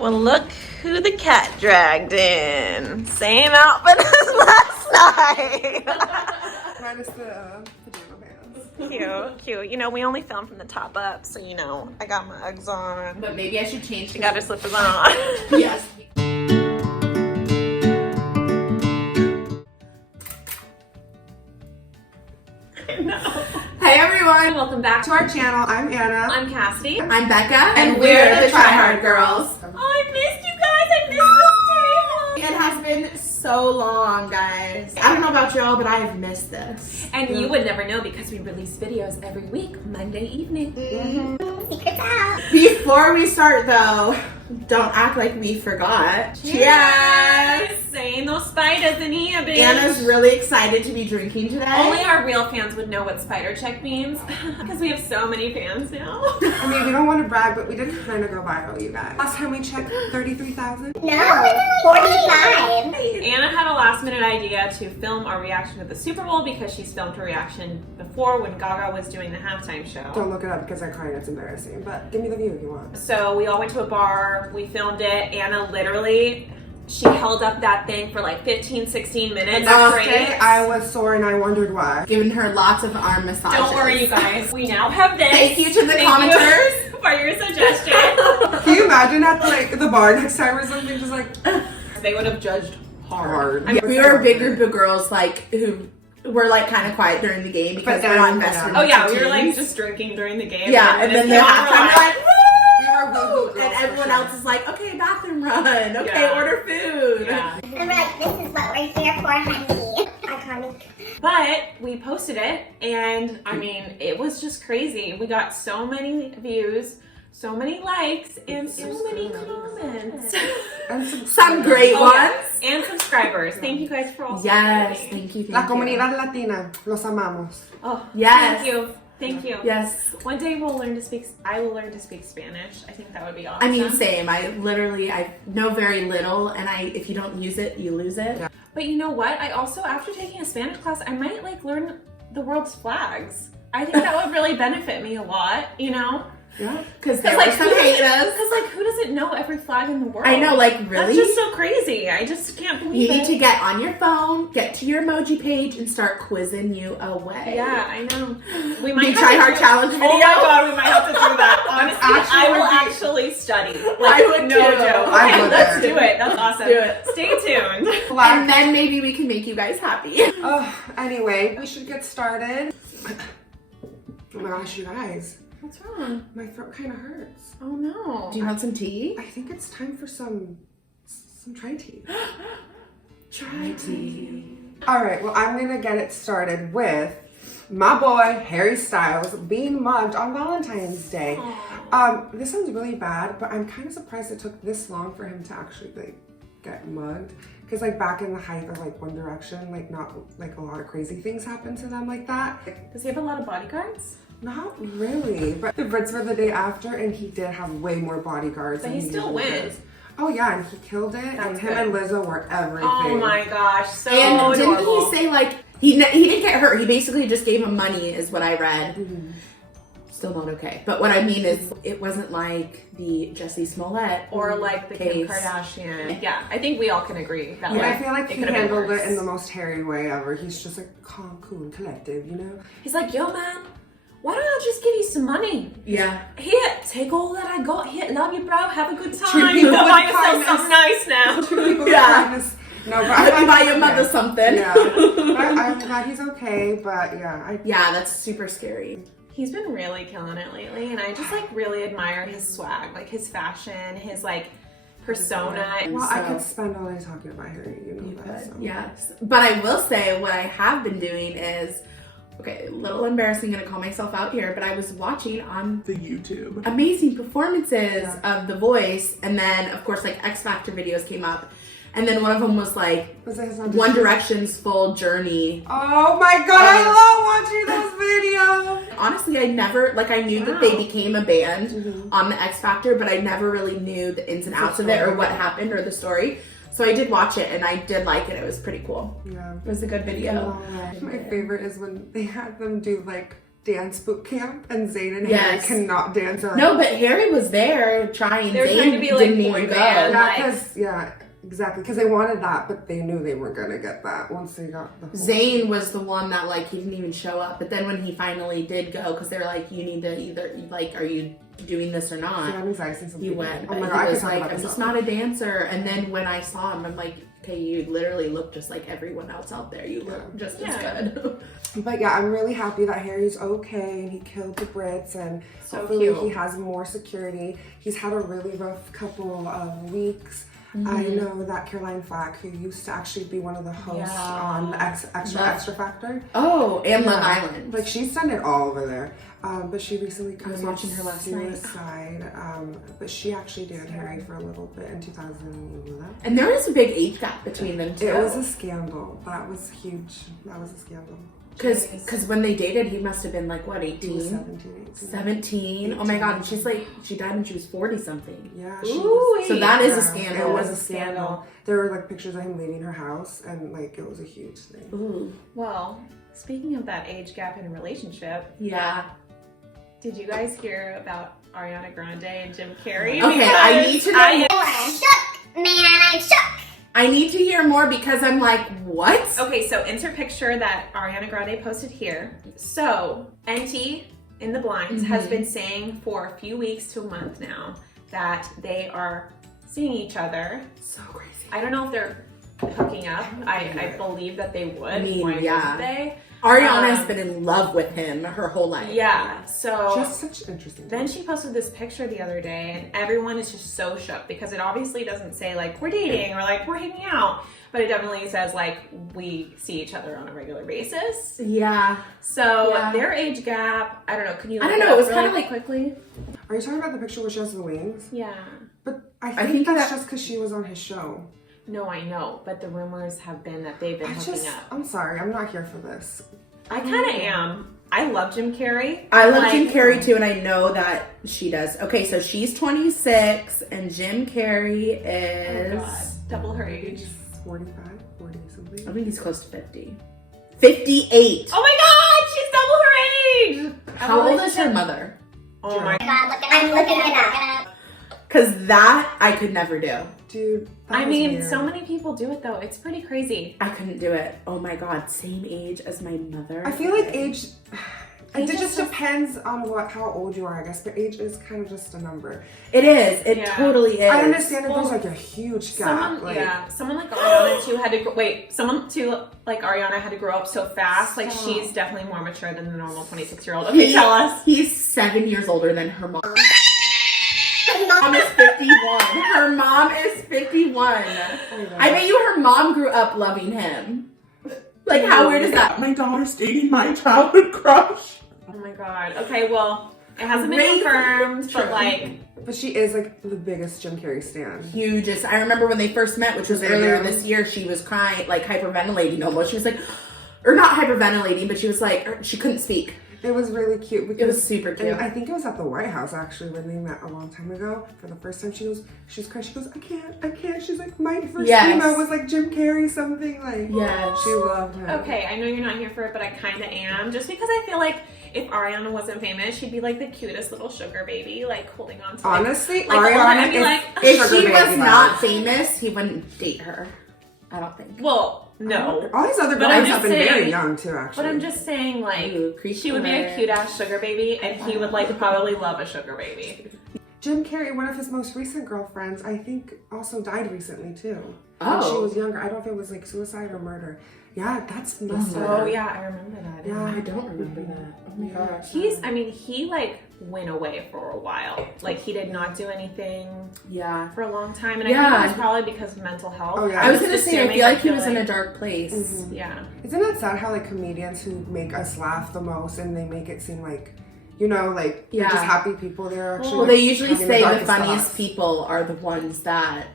Well, look who the cat dragged in. Same outfit as last night. Minus the pajama pants. Cute, cute. You know, we only filmed from the top up, so you know, I got my Uggs on. But maybe I should change. She got her slippers on. Yes. Hey everyone, welcome back to our channel. I'm Anna. I'm Cassidy. I'm Becca, and we're the Try Hard Girls. Oh, I missed you guys. I missed this table. It has been so long, guys. I don't know about y'all, but I have missed this. And you would never know because we release videos every week, Monday evening. Secrets out. Before we start though, don't act like we forgot. Cheers! Saying those spiders in here, bitch. Anna's really excited to be drinking today. Only our real fans would know what spider check means because we have so many fans now. I mean, we don't want to brag, but we did kind of go viral, you guys. Last time we checked, 33,000. No, 45. Anna had a last minute idea to film our reaction to the Super Bowl because she's filmed her reaction before when Gaga was doing the halftime show. Don't look it up because I cried. It's embarrassing. But give me the view if you want. So we all went to a bar, we filmed it. Anna literally, she held up that thing for like 15, 16 minutes. Next day, I was sore and I wondered why. Giving her lots of arm massages. Don't worry, you guys. We now have this. Thank you to the Thank commenters you for your suggestion. Can you imagine at like the bar next time or something? Just like They would have judged hard. I mean, we were a big group of girls like who were like kind of quiet during the game because we're not invested. Oh yeah, we were teams. like just drinking during the game. Yeah, and then the halftime like, we were woo! woo-woo girls And for everyone sure. else is like, okay, bathroom run. Okay, Yeah. order food. Yeah. I'm like, this is what we're here for, honey. Iconic. But we posted it, and I mean, it was just crazy. We got so many views, so many likes, and so many comments. And Some great Oh, ones. yeah. And subscribers. Thank you guys for all Yes, subscribing. thank you. La Thank you. comunidad latina, los amamos. Oh, Yes. Thank you. Thank you. Yes. One day we'll learn to speak. I will learn to speak Spanish. I think that would be awesome. I mean, same. I know very little, and if you don't use it, you lose it. Yeah. But you know what? I also, after taking a Spanish class, I might like learn the world's flags. I think that would really benefit me a lot. You know. Yeah. Because there were some haters. Because like, who doesn't know every flag in the world? I know, like, really? That's just so crazy. I just can't believe You it. need to get on your phone, get to your emoji page, and start quizzing you away. Yeah, I know. We might The have Try to Hard do- challenge video. Oh my god, we might have to do that. Honestly, I will actually study. Like, I would no too. joke. I Okay, would let's too. do it. That's awesome. Do it. Stay tuned. And then maybe we can make you guys happy. Oh, anyway, we should get started. Oh my gosh, you guys. What's wrong? My throat kind of hurts. Oh no. Do you want some tea? I think it's time for some try tea. Try tea. All right, well, I'm gonna get it started with my boy Harry Styles being mugged on Valentine's Day. This sounds really bad, but I'm kind of surprised it took this long for him to actually like get mugged. Because like back in the height of like One Direction, like not like a lot of crazy things happened to them like that. Does he have a lot of bodyguards? Not really, but the Brits were the day after, and he did have way more bodyguards. But than he still usually wins. does. Oh yeah, and he killed it. That's and him good. and Lizzo were everything. Oh my gosh, so And didn't adorable. he say like he didn't get hurt? He basically just gave him money, is what I read. Mhm. Still not okay. But what I mean is, it wasn't like the Jussie Smollett Or like the Kim case. Kardashian. Yeah, I think we all can agree that Yeah. like, I feel like it he could've been handled worse. it in the most Harry way ever. He's just like calm, cool, and collective, you know? He's like, yo man, why don't I just give you some money? Yeah. Here, take all that I got. Here, love you, bro. Have a good time. Treat people Go with buy yourself kindness. something nice now. People with Yeah. kindness. No, but Let me I'm buy your mother something. Yeah. I'm glad he's okay, but yeah. Yeah, that's super scary. He's been really killing it lately, and I just like really admire his swag, like his fashion, his like persona. Well, I So- could spend all day talking about Harry, you know You that. could, So. yes. But I will say what I have been doing is, okay, a little embarrassing, gonna call myself out here, but I was watching on The YouTube. amazing performances of The Voice, and then of course like X Factor videos came up, and then one of them was like Was it his One Direction's full journey. Oh my god, I love watching those videos! Honestly, I never, like I knew that they became a band on the X Factor, but I never really knew the ins and outs of it or what happened or the story. So I did watch it and I did like it. It was pretty cool. Yeah. It was a good video. My favorite is when they had them do like dance boot camp, and Zayn and Yes. Harry cannot dance. No, but Harry was there trying. They were Zayn trying to be like didn't boy even go. band. Yeah, exactly. Because they wanted that, but they knew they weren't gonna get that once they got the. Whole Zayn was the one that like he didn't even show up. But then when he finally did go, because they were like, you need to either like, are you doing this or So not? I'm excited since He went. Oh But my he god, I was could talk like, about I'm this just all not a dancer. And then when I saw him, I'm like, okay, you literally look just like everyone else out there. You look just as good. But yeah, I'm really happy that Harry's okay and he killed the Brits, and So hopefully cute. he has more security. He's had a really rough couple of weeks. Mm-hmm. I know that Caroline Flack, who used to actually be one of the hosts on the Extra Factor. Oh, and Love Yeah. Island. Like, she's done it all over there. But she recently committed watching her last night. suicide. But she actually dated Harry for a little bit in 2011. And there was a big age gap between them too. It was a scandal. That was huge. That was a scandal. Because when they dated, he must have been like, what, He was 18? 17, 18. 17? Oh my god, and she's like, she died when she was 40 something. Yeah, she Ooh, was. So that is a Yeah, scandal. It was a scandal. There were like pictures of him leaving her house, and like it was a huge thing. Ooh. Well, speaking of that age gap in a relationship, Yeah. did you guys hear about Ariana Grande and Jim Carrey? Okay, I need to know. I'm shook, man, I'm shook. I need to hear more because I'm like, what? Okay, so insert picture that Ariana Grande posted here. So, NT in the blinds has been saying for a few weeks to a month now that they are seeing each other. So crazy. I don't know if they're hooking up. I believe that they would. I mean, Why yeah. wouldn't they? Ariana's been in love with him her whole life. Yeah, so Just such interesting. then she posted this picture the other day, and everyone is just so shook because it obviously doesn't say like we're dating or like we're hanging out, but it definitely says like we see each other on a regular basis. Yeah. So Yeah. their age gap, I don't know. Can you? I look don't it know, up it was really kinda like- quickly. Are you talking about the picture where she has the wings? Yeah. But I think think that's that- just because she was on his show. No, I know, but the rumors have been that they've been hooking up. I'm sorry, I'm not here for this. I kind of am. I love Jim Carrey. I love Like, Jim Carrey too, and I know that she does. Okay, so she's 26, and Jim Carrey Oh is. God, double her age. 45, 40 something. I think he's close to 50. 58. Oh my God, she's double her age. How old is her mother? Oh my. I'm looking it up. Because that I could never do. Dude, that I was mean, weird. so many people do it though. It's pretty crazy. I couldn't do it. Oh my god, same age as my mother. I feel like age. Age It is just just- depends on how old you are, I guess. But age is kind of just a number. It is. It Yeah. totally is. I understand if Well, there's like a huge gap. Someone like Ariana too had to someone too like Ariana had to grow up so fast. Like Stop. she's definitely more mature than the normal 26-year-old. Okay, tell us. He's 7 years older than her mom. Her mom is 51. Her mom is 51. I bet you her mom grew up loving him. Like, how weird is that? My daughter's dating my childhood crush. Oh my God. Okay, well, it hasn't been Crazy. confirmed, but like, But she is like the biggest Jim Carrey stan. Hugest. I remember when they first met, which was earlier this year, she was crying, like hyperventilating almost. She was like, or not hyperventilating, but she was like, she couldn't speak. It was really cute. Because, It was super cute. And I think it was at the White House actually when they met a long time ago. For the first time, she's crying. She goes, I can't. She's like, my first Yes. emo was like Jim Carrey something like. Yes. She loved him. okay, I know you're not here for it, but I kind of am. Just because I feel like if Ariana wasn't famous, she'd be like the cutest little sugar baby, like holding on to. Like, Honestly, like, Ariana I'd be is like, If sugar she baby was vibes. not famous, he wouldn't date her. I don't think. well, no. All these other But I'm guys just have been very saying- young too, actually. But I'm just saying, like, Ooh, creepy she would be a alert. cute ass sugar baby, and he would like probably love a sugar baby. Jim Carrey, one of his most recent girlfriends, I think also died recently too. When Oh. she was younger. I don't know if it was like suicide or murder. Yeah, that's messed up. Oh yeah, I remember that. Yeah. I don't remember that. Oh my gosh. He like went away for a while. Like he did not do anything Yeah. for a long time, and I Yeah. think it was probably because of mental health. Oh, yeah. I was gonna just say, I assuming, feel like he was in a dark place. Mhm. Yeah. Isn't it sad how like comedians who make us laugh the most and they make it seem like, you know, like they're Yeah. just happy people. They're actually. Well, like, they usually having say the darkest funniest thoughts. people are the ones that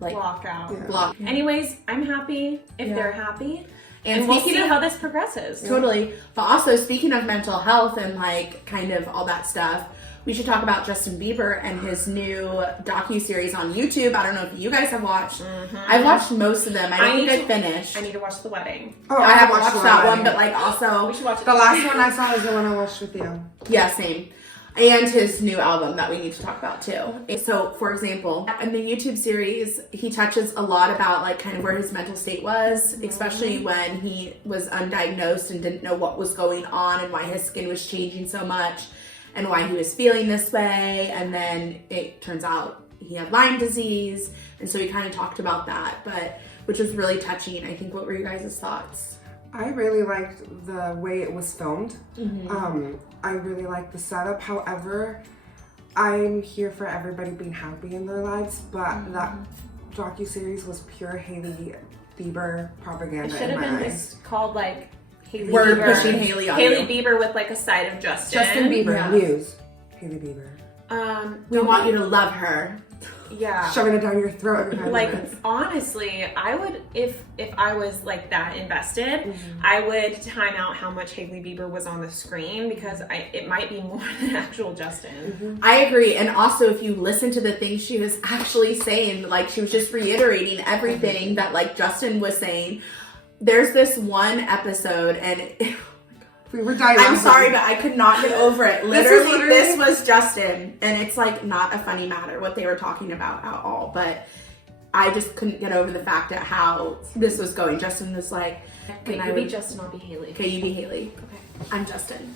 like Block out. Yeah. block. Anyways, I'm happy if Yeah. they're happy, And and we'll see speaking of how this progresses. Totally. But also, speaking of mental health and like kind of all that stuff, we should talk about Justin Bieber and his new docuseries on YouTube. I don't know if you guys have watched. I've watched most of them. I don't think I finished. I need to watch The Wedding. Oh, I haven't watched that one, but like also We should watch it. The last one I saw was the one I watched with you. yeah, same. And his new album that we need to talk about too. So, for example, in the YouTube series, he touches a lot about like kind of where his mental state was, especially when he was undiagnosed and didn't know what was going on and why his skin was changing so much and why he was feeling this way. And then it turns out he had Lyme disease. And so he kind of talked about that, but which was really touching. I think, what were you guys' thoughts? I really liked the way it was filmed. I really liked the setup. However, I'm here for everybody being happy in their lives, but that docuseries was pure Hailey Bieber propaganda. It should have in my been eyes. just called like Hailey We're Bieber. pushing Hailey on Hailey you. Bieber with like a side of Justin. Justin Bieber Yeah. news. Hailey Bieber. We want you to love her. Yeah. Shoving it down your throat every 5 Like minutes. honestly, I would if I was like that invested, I would time out how much Hailey Bieber was on the screen because it might be more than actual Justin. I agree. And also, if you listen to the things she was actually saying, like she was just reiterating everything that like Justin was saying. There's this one episode and We were dying. I'm laughing. sorry, but I could not get over it. This is Literally, this was Justin. And it's like not a funny matter what they were talking about at all. But I just couldn't get over the fact at how this was going. Justin was like, Okay, you be Justin, I'll be Hailey. okay, you be Hailey. Okay. I'm Justin.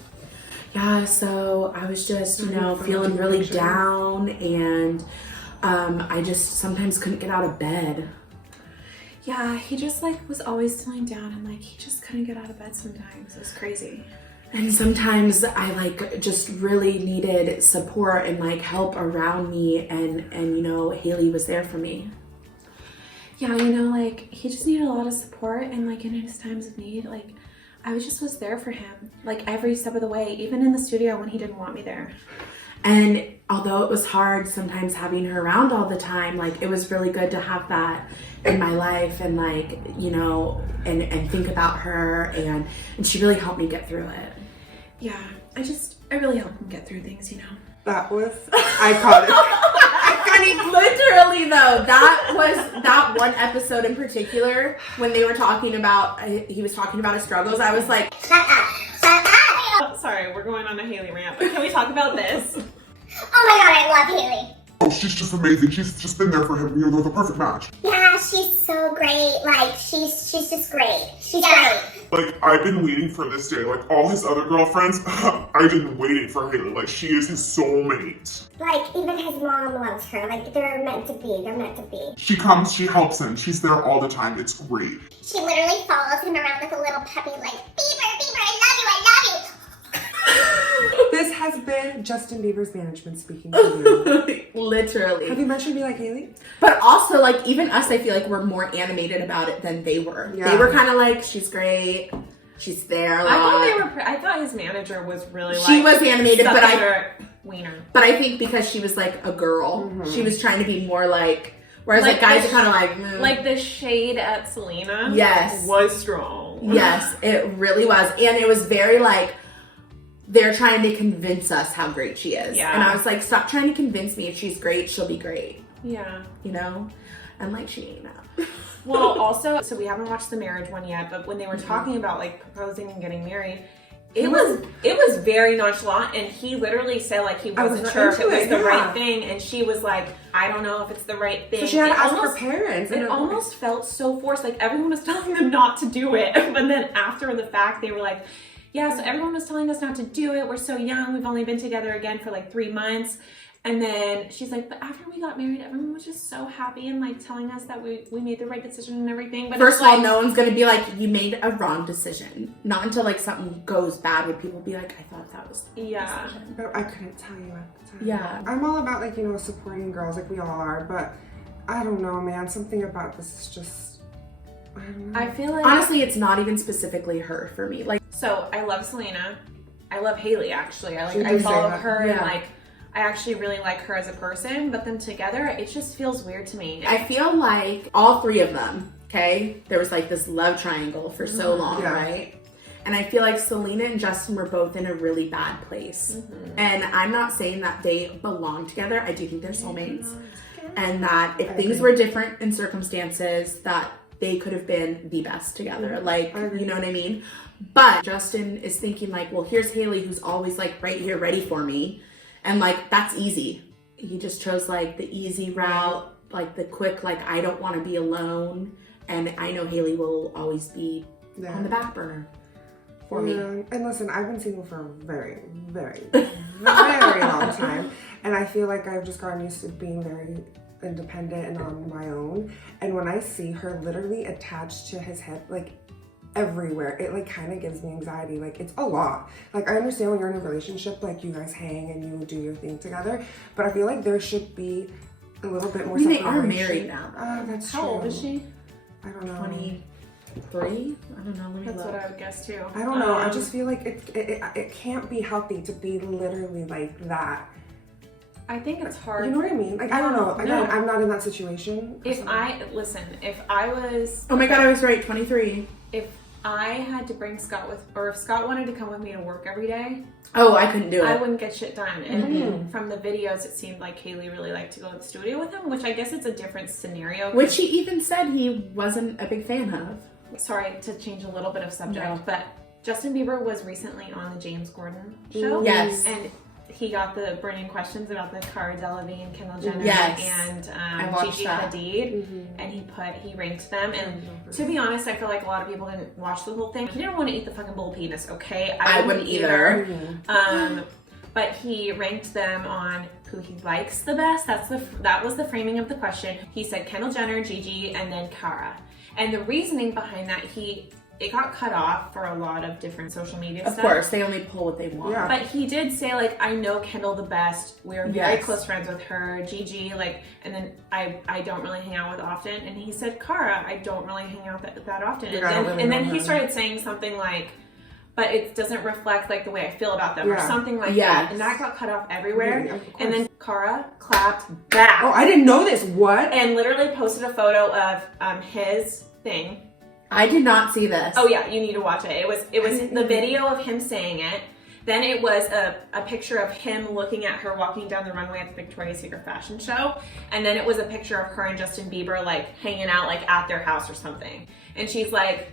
Yeah, so I was just, feeling really down and I just sometimes couldn't get out of bed. Yeah, he just like was always feeling down and like he just couldn't get out of bed sometimes. It was crazy. And sometimes I like just really needed support and like help around me and Hailey was there for me. Yeah, like he just needed a lot of support and like in his times of need, like I was there for him, like every step of the way, even in the studio when he didn't want me there. And although it was hard sometimes having her around all the time, like it was really good to have that in my life and like, and think about her and she really helped me get through it. Yeah, I really helped him get through things, That was iconic. Literally though, that one episode in particular when they were talking about, he was talking about his struggles, I was like, Shut up. Shut up. Sorry, we're going on a Hailey rant, but can we talk about this? Oh my god, I love Hailey. Oh, she's just amazing. She's just been there for him. They're the perfect match. Yeah, she's so great. Like, she's just great. She's great. Like, I've been waiting for this day. Like, all his other girlfriends, I've been waiting for Hailey. Like, she is his soulmate. Like, even his mom loves her. Like, they're meant to be. They're meant to be. She comes, she helps him. She's there all the time. It's great. She literally follows him around with a little puppy like, Bieber, I love you. This has been Justin Bieber's management speaking to you. literally. Have you mentioned me like Hailey? But also, like, even us, I feel like we're more animated about it than they were. Yeah. They were kind of like, she's great. She's there a lot. I thought his manager was really like... She was animated, but Wiener. But I think because she was, like, a girl, she was trying to be more like... Whereas, like, guys are kind of like... Mm. Like, the shade at Selena Yes. was strong. Yes, it really was. And it was very, like... They're trying to convince us how great she is. Yeah. And I was like, stop trying to convince me. If she's great, she'll be great. Yeah. And like, she ain't that. Well, also, so we haven't watched the marriage one yet, but when they were talking about like proposing and getting married, it was very nonchalant, and he literally said like he wasn't sure if it was the right thing, and she was like, I don't know if it's the right thing. So she had to ask her parents. It almost felt so forced, like everyone was telling them not to do it, but then after the fact, they were like, yeah, so everyone was telling us not to do it. We're so young. We've only been together again for like 3 months. And then she's like, but after we got married, everyone was just so happy and like telling us that we made the right decision and everything. But first of all, no one's gonna be like, you made a wrong decision. Not until like something goes bad would people be like, I thought that was the decision. But I couldn't tell you at the time. Yeah. I'm all about like, supporting girls like we all are, but I don't know, man. Something about this is just, I don't know. I feel like... Honestly, it's not even specifically her for me. Like, So I love Selena. I love Hailey actually. I She did follow say that. her Yeah. and like I actually really like her as a person, but them together, it just feels weird to me. I feel like all three of them, okay? There was like this love triangle for so long, Yeah. right? And I feel like Selena and Justin were both in a really bad place. And I'm not saying that they belong together. I do think they're soulmates. And that if things were different in circumstances, that they could have been the best together. Like, you know what I mean? But Justin is thinking like, well, here's Hailey who's always like right here ready for me. And like, that's easy. He just chose like the easy route, like the quick, like I don't want to be alone. And I know Hailey will always be on the back burner for me. And listen, I've been single for a very, very, very long time. And I feel like I've just gotten used to being very independent and on my own. And when I see her literally attached to his head, like everywhere, it like kind of gives me anxiety. Like it's a lot. Like I understand when you're in a relationship, like you guys hang and you do your thing together. But I feel like there should be a little bit more They separation. are married now. That's How true. old is she? I don't know. 23? I don't know. Let me That's look. what I would guess too. I don't know. I just feel like it can't be healthy to be literally like that. I think it's hard. You know what I mean? Like I don't know. No. I'm not in that situation. If I was, Oh my god, I was right. 23. if I had to bring Scott with, or if Scott wanted to come with me to work every day, Oh, I couldn't do I it. wouldn't get shit done. And from the videos, it seemed like Hailey really liked to go to the studio with him, which I guess it's a different scenario. Which he even said he wasn't a big fan of. Sorry to change a little bit of subject, No. but Justin Bieber was recently on the James Gordon show. Yes. And he got the burning questions about the Cara Delevingne, Kendall Jenner, Yes. and watched Gigi that. Hadid. And he ranked them. And to be honest, I feel like a lot of people didn't watch the whole thing. He didn't want to eat the fucking bull penis, okay? I wouldn't either. But he ranked them on who he likes the best. That was the framing of the question. He said Kendall Jenner, Gigi, and then Cara. And the reasoning behind that, it got cut off for a lot of different social media Of stuff. course, they only pull what they want. Yeah. But he did say, like, I know Kendall the best. We're very Yes. close friends with her. Gigi, like, and then I don't really hang out with often. And he said, Cara, I don't really hang out that often. Like, I don't really And then know he her. started saying something like, but it doesn't reflect, like, the way I feel about them, or Yeah. something like Yes. that. And that got cut off everywhere. Yeah, of course. And then Cara clapped back. Oh, I didn't know this. What? And literally posted a photo of his thing. I did not see this. Oh yeah, you need to watch it. It was the video of him saying it. Then it was a picture of him looking at her walking down the runway at the Victoria's Secret fashion show. And then it was a picture of her and Justin Bieber like hanging out like at their house or something. And she's like,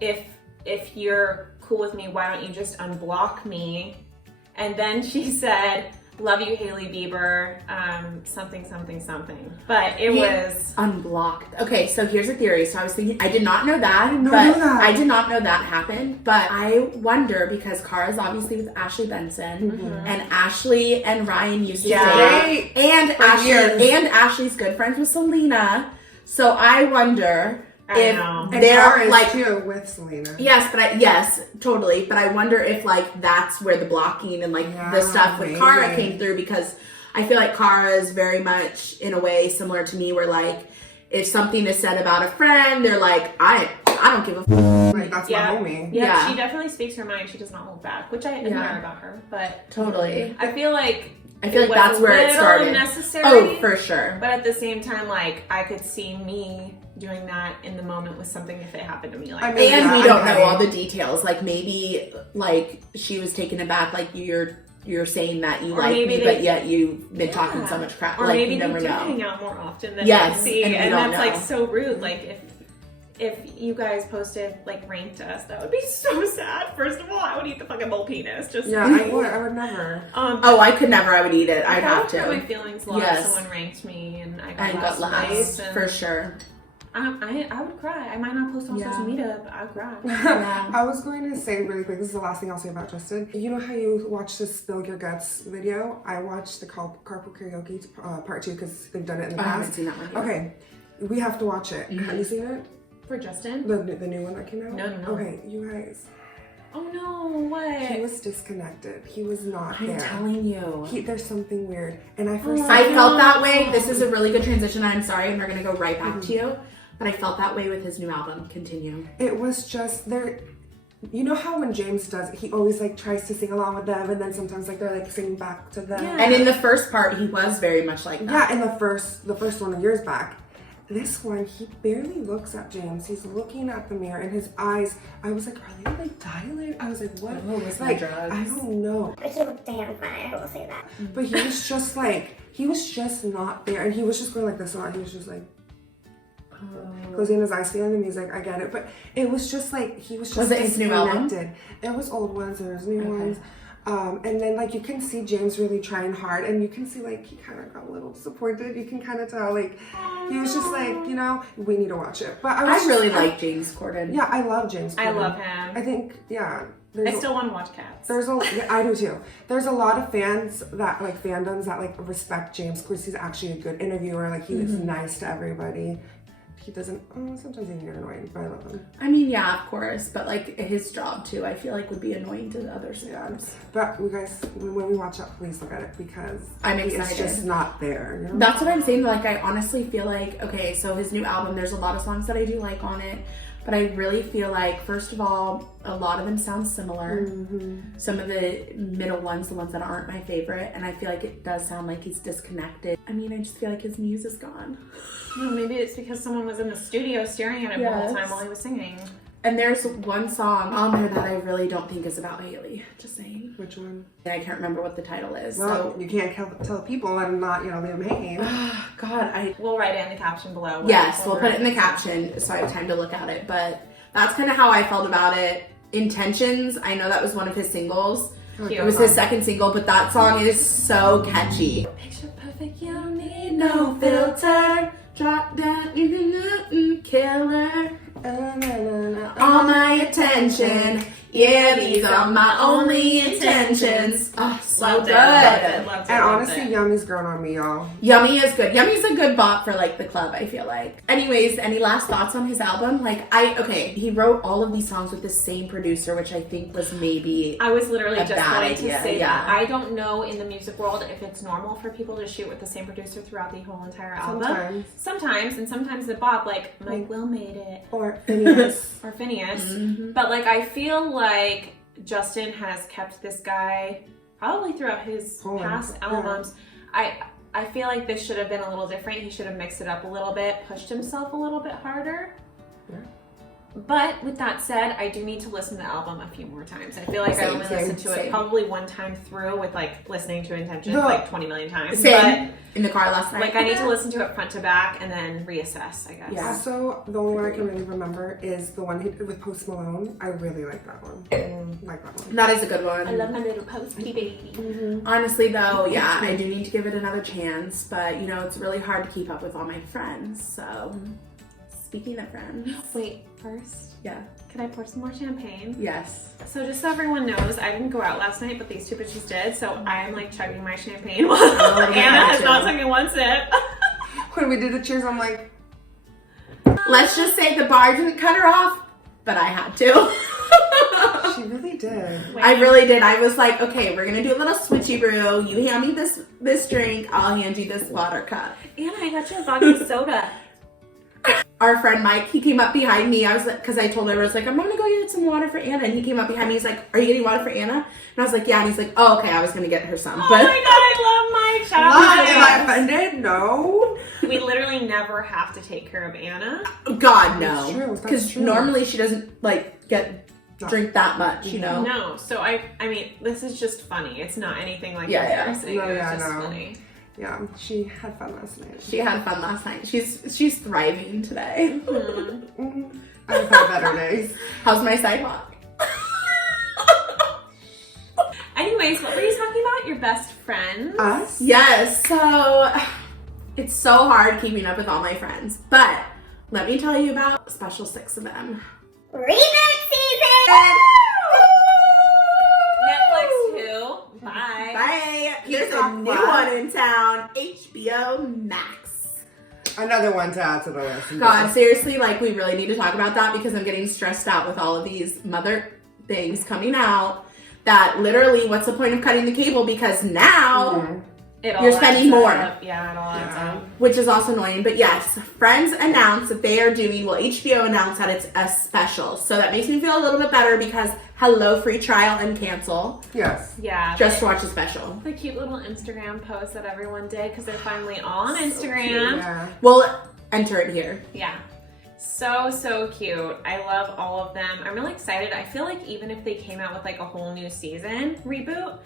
if you're cool with me, why don't you just unblock me? And then she said, love you, Hailey Bieber, something. But it was... Unblocked. Okay, so here's a theory. So I was thinking, I did not know that. know that. I did not know that happened. But I wonder, because Cara's obviously with Ashley Benson, and Ashley and Ryan used to date, and Ashley's good friends with Selena. So I wonder if know. And they're Cara is like, too with Selena. yes, totally. But I wonder if like that's where the blocking and like the Yeah, stuff with maybe. Cara came through, because I feel like Cara is very much in a way similar to me, where like if something is said about a friend, they're like, I don't give a f-. Like that's Yeah. my homie. Yeah. She definitely speaks her mind. She does not hold back, which I admire about her. But Totally. I feel like like that's where it started. Unnecessary, Oh, for sure. But at the same time, like I could see me doing that in the moment with something if it happened to me. Like, I mean, And yeah, we don't I'm know all petty. the details. Like maybe like she was taken aback, like you're saying that you Or like maybe me, they- but yet you've been talking so much crap. or like maybe you they never do know. hang out more often than Yes, we see, and we and don't that's know. like so rude. Like if you guys posted like ranked us, that would be so sad. First of all, I would eat the fucking bull penis. Just Yeah, I would never. Oh, I could never. I would eat it. I'd that have would hurt my to. feelings a lot Yes. if someone ranked me and I And got got last place. last And for sure. I would cry. I might not post on Yeah. social media, but I'd cry. Yeah. I was going to say really quick, this is the last thing I'll say about Justin. You know how you watch the Spill Your Guts video? I watched the Carpool Karaoke part 2 because they've done it in the I haven't past. seen that one yet. Okay, we have to watch it. Have you seen it? For Justin? The new one that came out? No. Okay, you guys. Oh no, what? He was disconnected. He was not I'm there. telling you. There's something weird. And I first I felt that way. This is a really good transition. I'm sorry, and we're gonna go right back to you. But I felt that way with his new album. Continue. it was just there. You know how when James does it, he always like tries to sing along with them, and then sometimes like they're like singing back to them. Yeah. And in the first part, he was very much like that. Yeah, in the first one years back. This one, he barely looks at James. He's looking at the mirror, and his eyes, I was like, are they like dilated? I was like, what? Oh, it's like, drugs. I don't know. But he looked damn fine, I will say that. But he was just like, he was just not there. And he was just going like this a lot. He was just like, closing his eyes, feeling the music. I get it. But it was just like, he was just Was it his new album? disconnected. It was old ones, there was new ones. And then like you can see James really trying hard, and you can see like he kind of got a little disappointed. You can kind of tell like he was just like, you know, we need to watch it. But I really like James Corden. Yeah, I love James Corden. I love him. I think I there's still want to watch Cats. yeah, I do too. There's a lot of fans that like fandoms that like respect James because he's actually a good interviewer. Like he is nice to everybody. He doesn't. Sometimes he can get annoying, but I love him. I mean, yeah, of course, but like his job too, I feel like would be annoying to the other celebs. But you guys, when we watch it, please look at it because I'm it's excited. just not there. You know? That's what I'm saying. Like, I honestly feel like, okay, so his new album, there's a lot of songs that I do like on it, but I really feel like, first of all, a lot of them sound similar. Some of the middle ones, the ones that aren't my favorite, and I feel like it does sound like he's disconnected. I mean, I just feel like his muse is gone. Well, maybe it's because someone was in the studio staring at him the whole time while he was singing. And there's one song on there that I really don't think is about Hailey. Just saying. Which one? I can't remember what the title is. Well, So, you can't tell people and not, you know, leave them hanging. God, We'll write it in the caption below. Yes, we'll put it in the caption so I have time to look at it. But that's kind of how I felt about it. Intentions, I know that was one of his singles. It was his second single, but that song is so catchy. Picture perfect, you don't need no filter. Drop down, killer. All my attention. Yeah, these are my only intentions. Oh, so Loved good. it. Loved it. And honestly, Yummy's grown on me, y'all. Yummy is good. Yummy's a good bop for like the club, I feel like. Anyways, any last thoughts on his album? He wrote all of these songs with the same producer, which I think was maybe I was literally a just bad going idea, to say yeah. that. I don't know in the music world if it's normal for people to shoot with the same producer throughout the whole entire album. Sometimes, and sometimes the bop, like Mike Will made it. Or Phineas. Or Phineas. But like I feel like Justin has kept this guy probably throughout his past albums. I feel like this should have been a little different. He should have mixed it up a little bit, pushed himself a little bit harder. Yeah. But with that said, I do need to listen to the album a few more times. I feel like I only listened to it probably one time through with like listening to Intentions like 20 million times. Same. In the car last night. Like I need to listen to it front to back and then reassess, I guess. Yeah. Also, the only one I can really remember is the one he did with Post Malone. I really like that one. Like that one. That is a good one. I love my little posty baby. Honestly though, yeah, I do need to give it another chance, but you know, it's really hard to keep up with all my friends, so speaking of friends. Wait, first, Yeah. can I pour some more champagne? Yes. So just so everyone knows, I didn't go out last night, but these two bitches did, so I'm like chugging my champagne while Anna has not taken one sip. When we did the cheers, I'm like, Let's just say the bar didn't cut her off, but I had to. she really did. I really did. I was like, okay, we're gonna do a little switchy brew. You hand me this drink, I'll hand you this water cup. Anna, I got you a vodka soda. Our friend Mike, he came up behind me. I was like, because I told her, I was like, I'm gonna go get some water for Anna. And he came up behind me. He's like, are you getting water for Anna? And I was like, yeah. And he's like, oh, okay. I was gonna get her some. Oh But my god, I love Mike. Shout out What? to Am I Mike. offended? No. We literally never have to take care of Anna. God, That's true, no. that's Because true. normally she doesn't like drink that much, you know? No, so I mean, this is just funny. It's not anything like Yeah, embarrassing. No, It was yeah, just no. funny. Yeah, she had fun last night. She had fun last night. She's thriving today. I've had better days. How's my sidewalk? Anyways, what were you talking about? Your best friends? Us? Yes, so it's so hard keeping up with all my friends. But let me tell you about special 6 of them. Reboot season! Netflix too. Bye. Bye. Here's a talk new what? one in town, HBO Max. Another one to add to the list. God, seriously, like we really need to talk about that because I'm getting stressed out with all of these mother things coming out that literally, what's the point of cutting the cable? Because now It all you're spending adds more. up. Yeah, it all adds up. which is also annoying. But yes, Friends announced that they are doing, well, HBO announced that it's a special. So that makes me feel a little bit better because hello, free trial and cancel. Yes. Yeah. Just to watch the special. the cute little Instagram post that everyone did because they're finally all on Instagram. Yeah. Well, enter it here. Yeah. So cute. I love all of them. I'm really excited. I feel like even if they came out with like a whole new season reboot,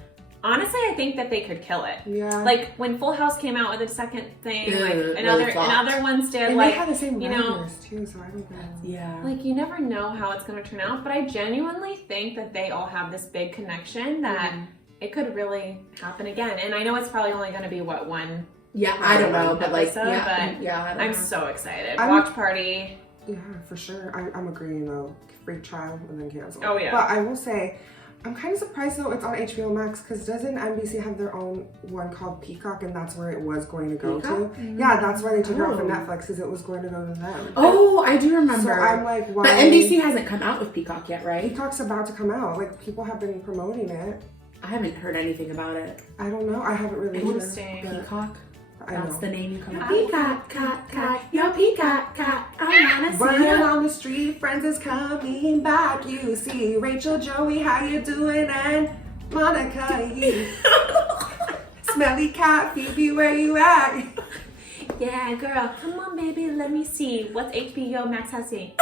honestly, I think that they could kill it. Yeah. Like when Full House came out with a second thing, like Really and other flopped. ones did, And like they had the same you know, writers too, so I don't know. Yeah. like you never know how it's gonna turn out. But I genuinely think that they all have this big connection that it could really happen again. And I know it's probably only gonna be one. Yeah, I don't know, but like, episode, yeah, but yeah. I don't I'm know. so excited. I'm- Watch party. Yeah, for sure. I'm agreeing though. Free trial and then cancel. Oh, yeah. But I will say, I'm kind of surprised though it's on HBO Max because doesn't NBC have their own one called Peacock and that's where it was going to go to? Yeah, that's why they took it off of Oh. Netflix because it was going to go to them. Oh, I do remember. So I'm like, why? But NBC hasn't come out with Peacock yet, right? Peacock's about to come out. Like people have been promoting it. I haven't heard anything about it. I don't know. I haven't really Interesting. either, Peacock? but I That's know. the name you come up Peacock, cat, your peacock, cat. I wanna Running on the street, friends is coming back. You see Rachel, Joey, how you doing? And Monica, you smelly cat, Phoebe, where you at? Yeah, girl. Come on, baby. Let me see. What's HBO Max has seen?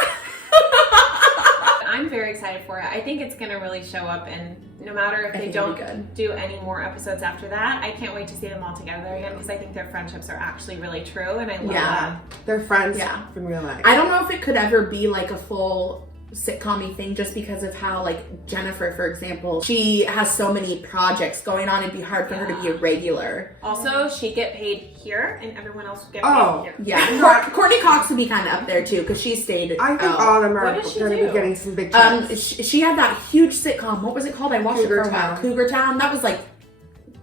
I'm very excited for it. I think it's going to really show up, and no matter if I they think it'll be don't good. do any more episodes after that, I can't wait to see them all together again because I think their friendships are actually really true, and I love Yeah. They're friends Yeah. in real life. I don't know if it could ever be like a full sitcom-y thing just because of how, like, Jennifer, for example, she has so many projects going on. It'd be hard for her to be a regular. Also, she get paid here, and everyone else would get paid Oh. here. Yeah. Courtney Cox would be kind of up there too because she stayed I think out. all of them are What does she going to do? be getting some big checks. She had that huge sitcom. What was it called? I watched it for a while. Cougar Town. Cougar Town. That was like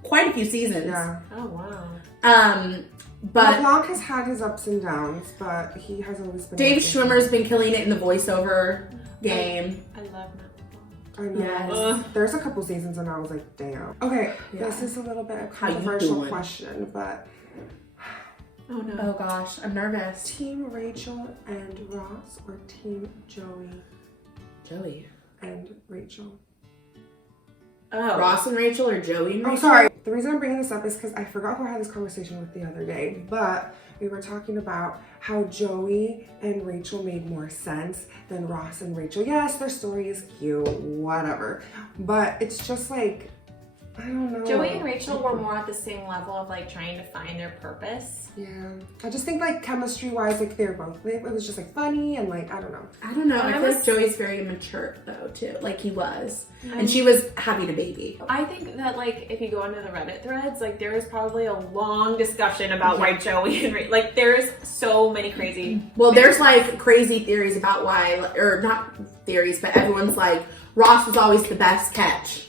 quite a few seasons. Yeah. Oh, wow. But LeBlanc has had his ups and downs, but he has always been. Dave consistent. Schwimmer's been killing it in the voiceover game. I love Matt. I know. Yes. There's a couple seasons and I was like, damn. Okay, Yeah. this is a little bit of How you controversial doing? question, but Oh, no. Oh gosh, I'm nervous. Team Rachel and Ross or Team Joey Joey. and Rachel? Oh. Ross and Rachel or Joey and Rachel? I'm sorry. The reason I'm bringing this up is because I forgot who I had this conversation with the other day, but we were talking about how Joey and Rachel made more sense than Ross and Rachel. Yes, their story is cute, whatever, but it's just like, I don't know. Joey and Rachel were more at the same level of like trying to find their purpose. Yeah, I just think like chemistry-wise, like they're both. It was just like funny and like I don't know. I don't know. When I I feel was- like Joey's very mature though too. Like he was. And she was having a baby. I think that like if you go into the Reddit threads, like there is probably a long discussion about why Joey and like there's so many crazy. Well, there's like crazy theories about why, or not theories, but everyone's like, Ross was always the best catch.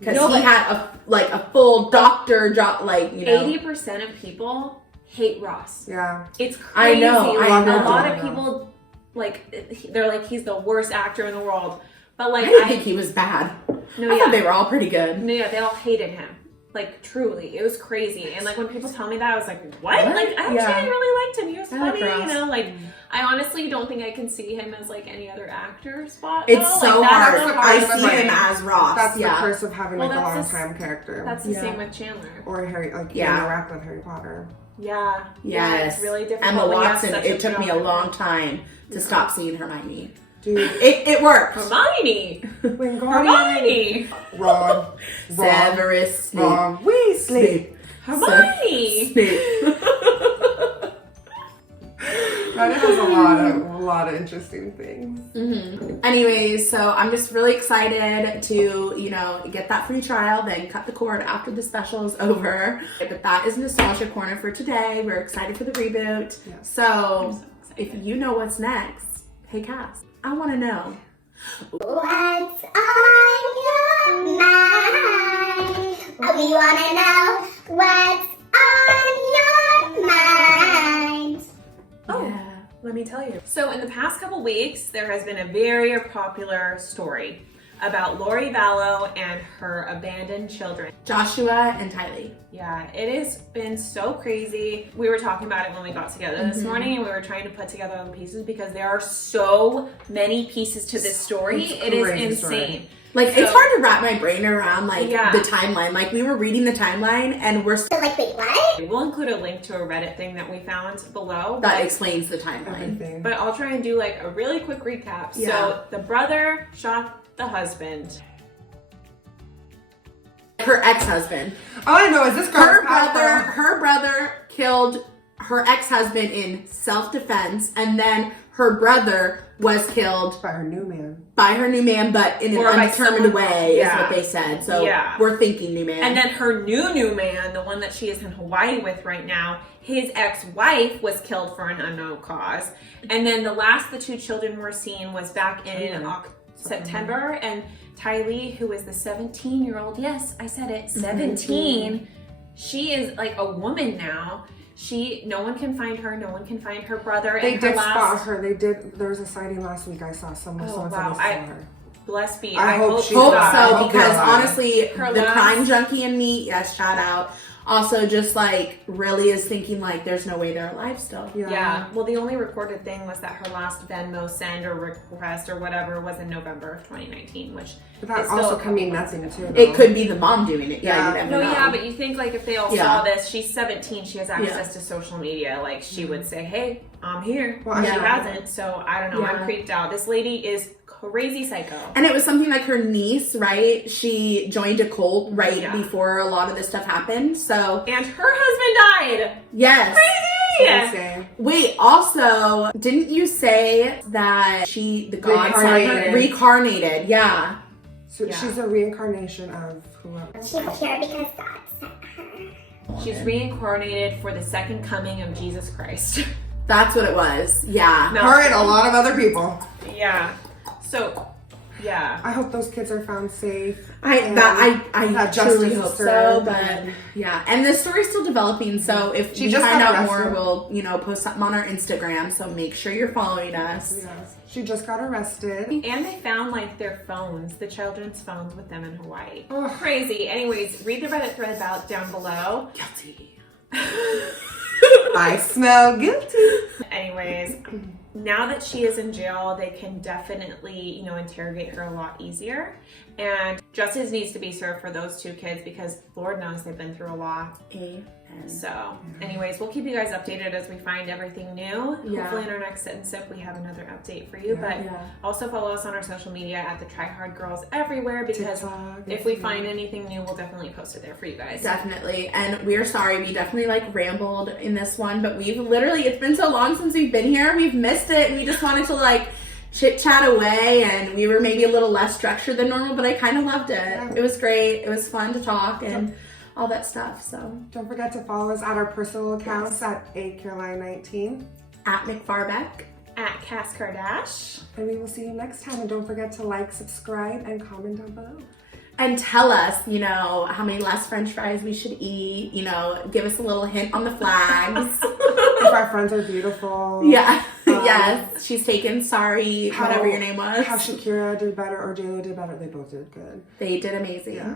Because No, he but- had a full doctor job, like, you know. 80% of people hate Ross. Yeah, It's I crazy. know, Like, I know. A lot of people like they're like he's the worst actor in the world. But like I didn't think he was bad. no, I yeah. thought they were all pretty good. No, yeah, they all hated him. Like truly, it was crazy. And like when people tell me that, I was like, "What?" What? Like I actually Yeah. really liked him. He was I like funny, you Ross. know. Like I honestly don't think I can see him as like any other actor spot. It's though. so Like, hard. that's the hard I to see find. him as Ross. that's yeah. the curse of having Well, like a that's long the- time character. That's the Yeah. same with Chandler. Or Harry, like Yeah. interact with Harry Potter. Yeah. Yes. It's really difficult. Emma when you have Watson, such it took me a strong- long time to stop seeing Hermione. Dude, It worked. Hermione. when Guardian, Hermione. Ron, Severus Snape. Ron, Weasley. Hermione. Snape. Reddit has a lot of interesting things. Anyways, so I'm just really excited to, you know, get that free trial, then cut the cord after the special is over. But that is Nostalgia Corner for today. We're excited for the reboot. Yeah. So, if you know what's next, hey Kass, I want to know. What's on your mind? We wanna know what's on your mind. Oh. Yeah. Let me tell you. So in the past couple weeks, there has been a very popular story about Lori Vallow and her abandoned children. Joshua and Hailey. Yeah, it has been so crazy. We were talking about it when we got together this morning, and we were trying to put together all the pieces because there are so many pieces to this story. It is insane. Story. Like, it's hard to wrap my brain around, like, Yeah. the timeline. Like, we were reading the timeline, and we're So like, wait, what? We'll include a link to a Reddit thing that we found below. that explains the timeline. Everything. But I'll try and do like a really quick recap. Yeah. So the brother shot the husband. Her ex-husband. All I know is this girl's Her brother killed her ex-husband in self-defense, and then her brother was killed by her new man. by her new man, but in an Or by undetermined someone- way, yeah. is what they said. So Yeah. we're thinking new man. And then her new man, the one that she is in Hawaii with right now, his ex-wife was killed for an unknown cause. And then the two children were seen was back in September. And Hailey, who is the 17-year-old, yes, I said it, 17, she is like a woman now. No one can find her. No one can find her brother. They and did her spot her. There was a sighting last week. I saw someone. Oh, Someone wow. said they saw her. Bless be. I hope she's Hope alive. so, I hope because they're alive. honestly, Her the last- crime junkie in me, yes, shout out. Also, just like really is thinking like there's no way they're alive still. Yeah. Well, the only recorded thing was that her last Venmo send or request or whatever was in November of 2019, which But that is still also a can mean couple nothing too. It though. could be the mom doing it. Yeah, Yeah. you never No, know. yeah, but you think like if they all Yeah. saw this, she's 17, she has access to social media. Like she would say, "Hey, I'm here." Well, She yeah. hasn't, so I don't know. Yeah. I'm creeped out. This lady is crazy psycho. And it was something like her niece, right? She joined a cult right Yeah. before a lot of this stuff happened. So And her husband died. yes. Crazy. Insane. Wait, also, didn't you say that the god Reincarnated. reincarnated? Yeah. So Yeah. she's a reincarnation of whoever. She's here because God sent her. She's reincarnated for the second coming of Jesus Christ. That's what it was. Yeah. No. Her and a lot of other people. Yeah. So, yeah. I hope those kids are found safe. I that truly justice hope is so, served. but yeah. And the story's still developing, so if She we just find got out more, arrested. we'll post something on our Instagram, so make sure you're following us. Yes. She just got arrested. And they found like their phones, the children's phones with them in Hawaii. Ugh. Crazy. Anyways, read the Reddit thread about down below. Guilty. I smell guilty. Anyways, now that she is in jail, they can definitely, interrogate her a lot easier. And justice needs to be served for those two kids because Lord knows they've been through a lot. Amen. So, anyways, we'll keep you guys updated as we find everything new. Yeah. Hopefully in our next Sit and Sip, we have another update for you. But Yeah. also follow us on our social media at the Try Hard Girls everywhere because TikTok, if we Instagram. find anything new, we'll definitely post it there for you guys. Definitely. And we're sorry, we definitely rambled in this one, but it's been so long since we've been here, we've missed it, and we just wanted to chit chat away, and we were maybe a little less structured than normal, but I kind of loved it. Yeah. It was great. It was fun to talk and all that stuff. So Don't forget to follow us at our personal accounts at @Caroline19. at McFarbeck. At Kass Kardash. And we will see you next time. And don't forget to like, subscribe, and comment down below. And tell us, how many less French fries we should eat. Give us a little hint on the flags. If our friends are beautiful. Yeah. Yes. She's taken. Sorry, How- whatever your name was. How Shakira did better or JLo did better. They both did good. They did amazing. Yeah.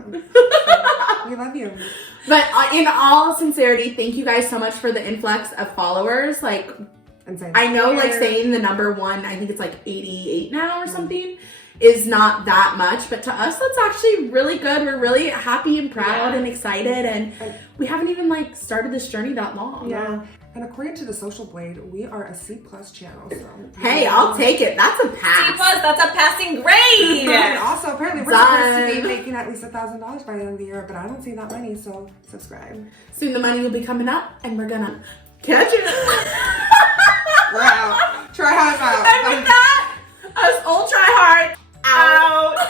We love you. But in all sincerity, thank you guys so much for the influx of followers. And say I know, here. saying the number one, I think it's 88 now or something, is not that much. But to us, that's actually really good. We're really happy and proud and excited. And we haven't even started this journey that long. Yeah. And according to the Social Blade, we are a C+ channel. So Hey, I'll take it. That's a C+, pass. that's a passing grade! And also, apparently, we're Done. supposed to be making at least $1,000 by the end of the year, but I don't see that money, so subscribe. Soon the money will be coming up, and we're gonna catch it. Wow. Try hard out. And with that, us all try hard out.